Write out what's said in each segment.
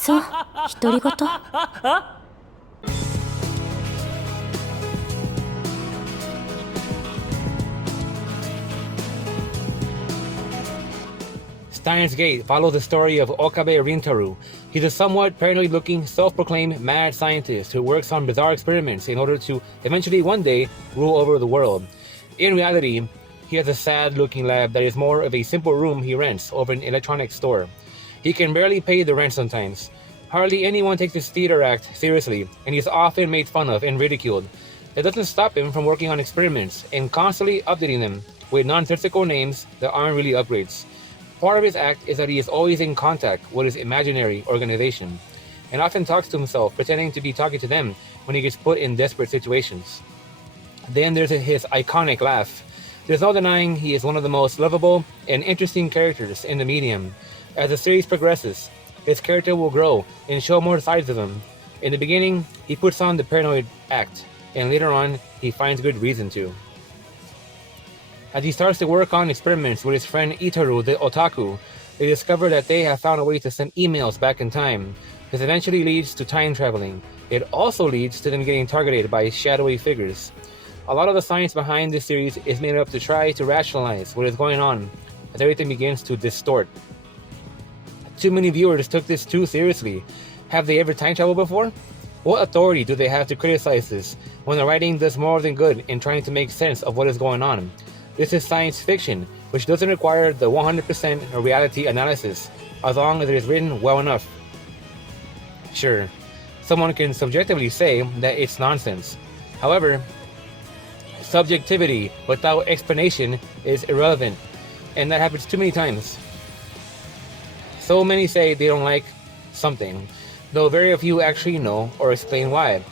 そう、独り言。Steins Gate follows the story of Okabe Rintaro. He's a somewhat paranoid-looking, self-proclaimed mad scientist who works on bizarre experiments in order to eventually one day rule over the world. In reality, he has a sad-looking lab that is more of a simple room he rents over an electronics store. He can barely pay the rent sometimes. Hardly anyone takes his theater act seriously, and he's often made fun of and ridiculed. That doesn't stop him from working on experiments and constantly updating them with nonsensical names that aren't really upgrades. Part of his act is that he is always in contact with his imaginary organization, and often talks to himself, pretending to be talking to them when he gets put in desperate situations. Then there's his iconic laugh. There's no denying he is one of the most lovable and interesting characters in the medium. As the series progresses, his character will grow and show more sides of him. In the beginning, he puts on the paranoid act, and later on, he finds good reason to. As he starts to work on experiments with his friend Itaru the otaku, they discover that they have found a way to send emails back in time. This eventually leads to time traveling. It also leads to them getting targeted by shadowy figures. A lot of the science behind this series is made up to try to rationalize what is going on, as everything begins to distort. Too many viewers took this too seriously. Have they ever time traveled before? What authority do they have to criticize this when the writing does more than good in trying to make sense of what is going on? This is science fiction, which doesn't require the 100% reality analysis, as long as it is written well enough. Sure, someone can subjectively say that it's nonsense. However, subjectivity without explanation is irrelevant, and that happens too many times. So many say they don't like something, though very few actually know or explain why.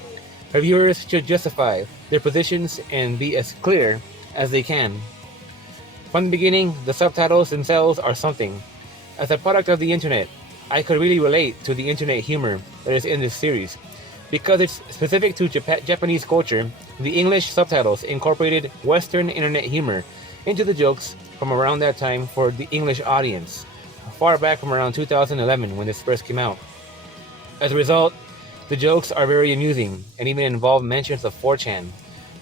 Reviewers should justify their positions and be as clear as they can. From the beginning, the subtitles themselves are something. As a product of the internet, I could really relate to the internet humor that is in this series. Because it's specific to Japanese culture, the English subtitles incorporated Western internet humor into the jokes from around that time for the English audience, far back from around 2011 when this first came out. As a result, the jokes are very amusing and even involve mentions of 4chan.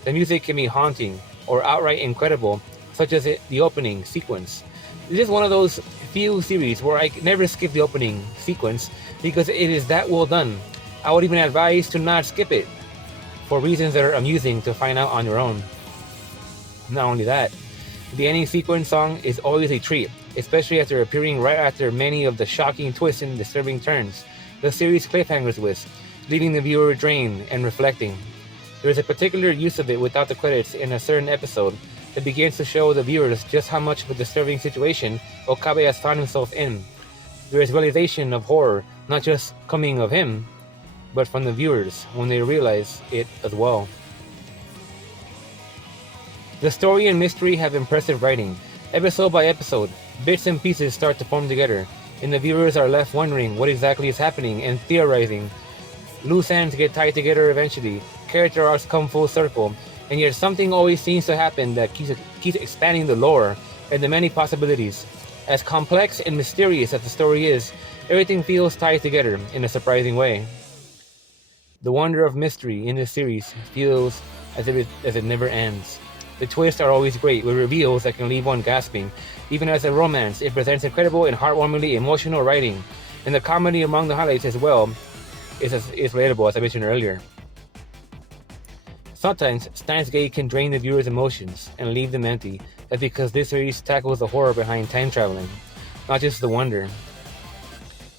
The music can be haunting or outright incredible, such as the opening sequence. This is one of those few series where I never skip the opening sequence because it is that well done. I would even advise to not skip it, for reasons that are amusing to find out on your own. Not only that, the ending sequence song is always a treat, especially after appearing right after many of the shocking twists and disturbing turns the series cliffhangers with, leaving the viewer drained and reflecting. There is a particular use of it without the credits in a certain episode that begins to show the viewers just how much of a disturbing situation Okabe has found himself in. There is realization of horror, not just coming of him, but from the viewers when they realize it as well. The story and mystery have impressive writing. Episode by episode, bits and pieces start to form together, and the viewers are left wondering what exactly is happening and theorizing. Loose ends get tied together eventually, character arcs come full circle, and yet something always seems to happen that keeps expanding the lore and the many possibilities. As complex and mysterious as the story is, everything feels tied together in a surprising way. The wonder of mystery in this series feels as it never ends. The twists are always great, with reveals that can leave one gasping. Even as a romance, it presents incredible and heartwarmingly emotional writing, and the comedy among the highlights as well is relatable, as I mentioned earlier. Sometimes, Steins Gate can drain the viewer's emotions and leave them empty. That's because this series tackles the horror behind time traveling, not just the wonder.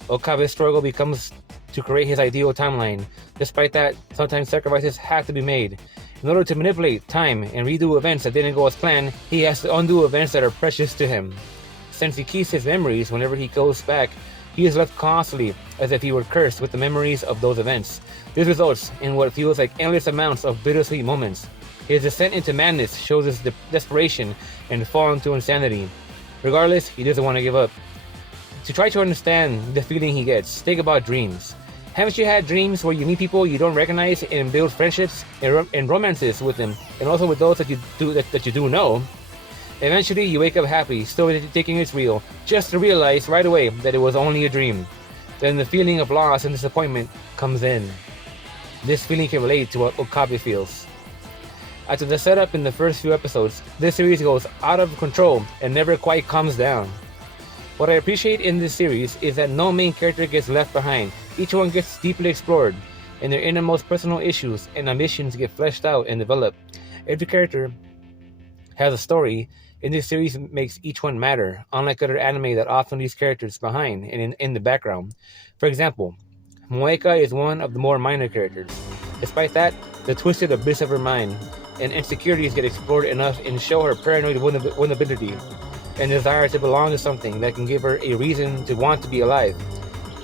Okabe's struggle becomes to create his ideal timeline. Despite that, sometimes sacrifices have to be made. In order to manipulate time and redo events that didn't go as planned, he has to undo events that are precious to him. Since he keeps his memories whenever he goes back, he is left constantly as if he were cursed with the memories of those events. This results in what feels like endless amounts of bittersweet moments. His descent into madness shows his desperation and fall into insanity. Regardless, he doesn't want to give up. To try to understand the feeling he gets, think about dreams. Haven't you had dreams where you meet people you don't recognize and build friendships and romances with them, and also with those that you do know? Eventually, you wake up happy, still thinking it's real, just to realize right away that it was only a dream. Then the feeling of loss and disappointment comes in. This feeling can relate to what Okabe feels. After the setup in the first few episodes, this series goes out of control and never quite calms down. What I appreciate in this series is that no main character gets left behind. Each one gets deeply explored, and their innermost personal issues and ambitions get fleshed out and developed. Every character has a story, and this series makes each one matter, unlike other anime that often leaves characters behind and in the background. For example, Moeka is one of the more minor characters. Despite that, the twisted abyss of her mind and insecurities get explored enough and show her paranoid vulnerability and desire to belong to something that can give her a reason to want to be alive.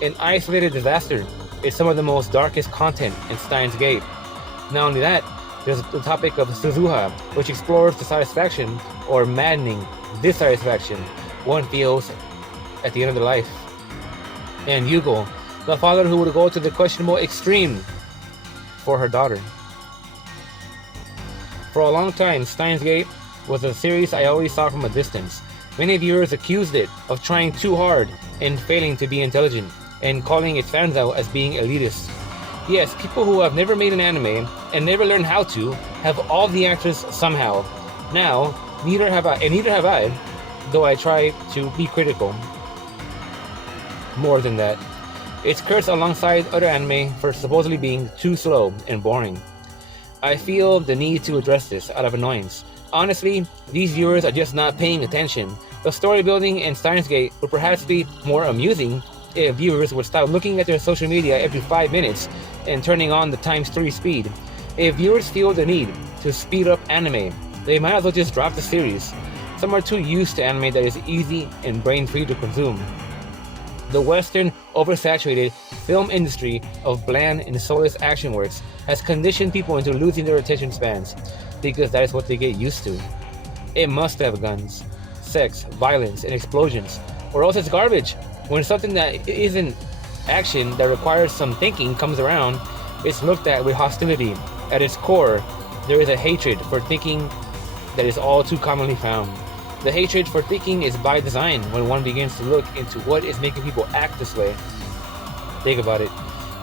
An isolated disaster is some of the most darkest content in Steins Gate. Not only that, there's the topic of Suzuha, which explores the satisfaction or maddening dissatisfaction one feels at the end of their life. And Yugo, the father who would go to the questionable extreme for her daughter. For a long time, Steins Gate was a series I always saw from a distance. Many viewers accused it of trying too hard and failing to be intelligent, and calling its fans out as being elitist. Yes, people who have never made an anime and never learned how to have all the answers somehow. Now, neither have I, though I try to be critical. More than that, it's cursed alongside other anime for supposedly being too slow and boring. I feel the need to address this out of annoyance. Honestly, these viewers are just not paying attention. The story building in Steins Gate would perhaps be more amusing if viewers would stop looking at their social media every 5 minutes and turning on the ×3 speed. If viewers feel the need to speed up anime, they might as well just drop the series. Some are too used to anime that is easy and brain-free to consume. The Western, oversaturated film industry of bland and soulless action works has conditioned people into losing their attention spans, because that is what they get used to. It must have guns, sex, violence, and explosions, or else it's garbage. When something that isn't action that requires some thinking comes around, it's looked at with hostility. At its core, there is a hatred for thinking that is all too commonly found. The hatred for thinking is by design when one begins to look into what is making people act this way. Think about it.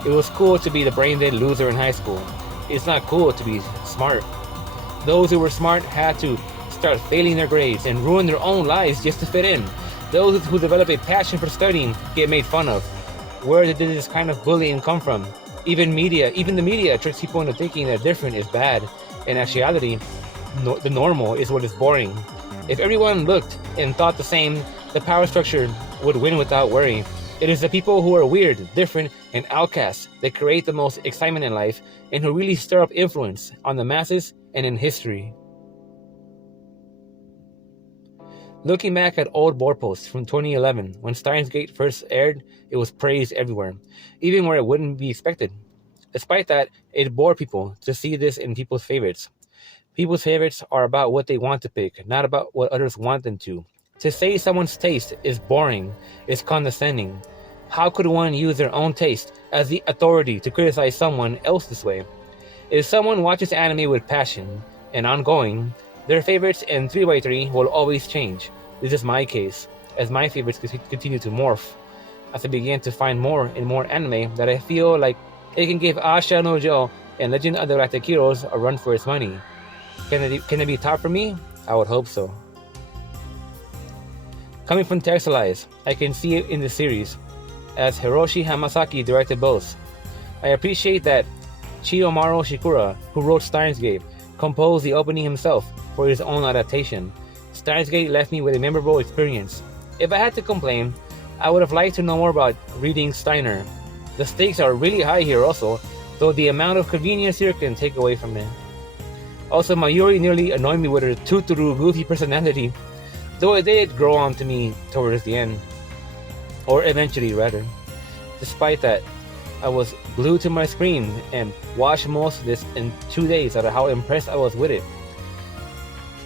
It was cool to be the brain-dead loser in high school. It's not cool to be smart. Those who were smart had to start failing their grades and ruin their own lives just to fit in. Those who develop a passion for studying get made fun of. Where did this kind of bullying come from? Even the media tricks people into thinking that different is bad. In actuality, the normal is what is boring. If everyone looked and thought the same, the power structure would win without worry. It is the people who are weird, different, and outcasts that create the most excitement in life and who really stir up influence on the masses and in history. Looking back at old board posts from 2011, when Steins Gate first aired, it was praised everywhere, even where it wouldn't be expected. Despite that, it bored people to see this in people's favorites. People's favorites are about what they want to pick, not about what others want them to. To say someone's taste is boring is condescending. How could one use their own taste as the authority to criticize someone else this way? If someone watches anime with passion and ongoing, their favorites in 3x3 will always change. This is my case, as my favorites continue to morph, as I begin to find more and more anime that I feel like it can give Asha no Jo and Legend of the Galactic Heroes a run for its money. Can it be top for me? I would hope so. Coming from Texelize, I can see it in the series, as Hiroshi Hamasaki directed both. I appreciate that Chiyomaru Shikura, who wrote Steins Gate, composed the opening himself for his own adaptation. Steins Gate left me with a memorable experience. If I had to complain, I would have liked to know more about reading Steiner. The stakes are really high here also, though the amount of convenience here can take away from it. Also, Mayuri nearly annoyed me with her Tuturu goofy personality, though it did grow on to me towards the end. Or eventually, rather. Despite that, I was glued to my screen and watched most of this in 2 days out of how impressed I was with it.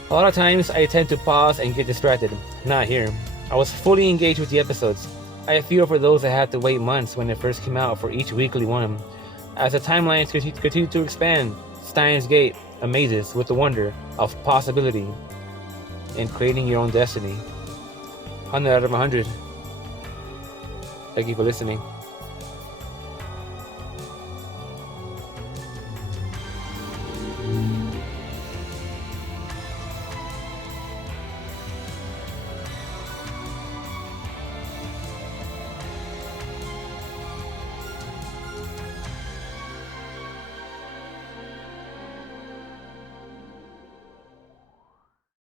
A lot of times I tend to pause and get distracted. Not here. I was fully engaged with the episodes. I feel for those that had to wait months when it first came out for each weekly one. As the timelines continue to expand, Steins Gate amazes with the wonder of possibility. in creating your own destiny. 100 out of 100. Thank you for listening.